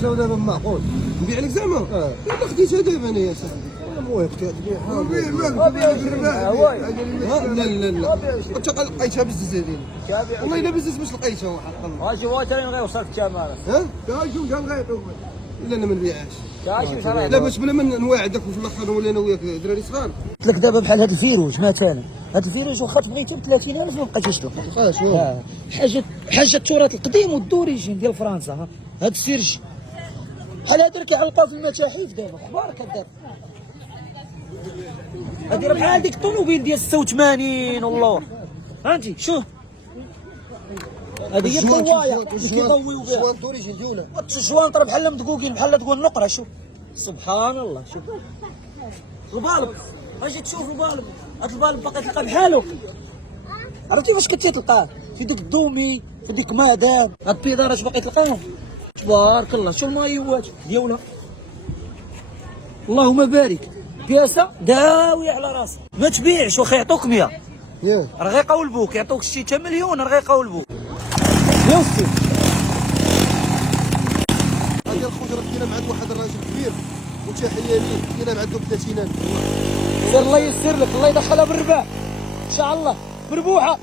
شنو دابا معقول نبيع لك زعما؟ يلا خديتها دابا انا يا صاحبي. المهم تبيعها لا لا لا انت لقيتها بزز هذه والله الا بزز باش لقيتها وحق الله. اجي هو تاني غير وصلت الثمن. شوف شحال غيعطيوك؟ لا انا ما نبيعهاش. شوف شحال لا باش بلا ما نواعدك وفي الاخر نولي انا وياك دراري صغار. قلت لك دابا بحال هذا الفيروج مثلا، هذا الفيروج واخا تبغيتي ب 30000 ما بقيتيش تلقى. حاجه التراث القديم والدوريجين ديال فرنسا. هذا السيرج بحال هذا كيعلقوه في المتاحف دابا اخبار كدار. هذه راه بحال ديك الطوموبيل ديال 86 والله. فهمتي شوف هذه هي الطوايه اللي كيضويو بها. جوان دوريجين ديالنا. الجوانط راه بحال مدقوقين بحال تقول نقره. شوف سبحان الله. شوف البالب اجي تشوف البالب، هذا البالب باقي تلقى بحالو. عرفتي فاش كنتي تلقاه في ديك الدومي في ديك مادام. هاد البيضارات باقي تلقاهم تبارك الله. شوف المايوات ديالها اللهم بارك. بياسه داويه على راسها ما تبيعش واخا يعطوك 100 راه غيقولبوك. يعطوك شي 8 مليون راه غيقولبوك يا وسط. هذه الخضره كاينه مع واحد الراجل كبير وتحيه ليه كاينه مع عنده 30 الف. سير الله يسر لك، الله يدخلها بالرباح ان شاء الله مربوحه.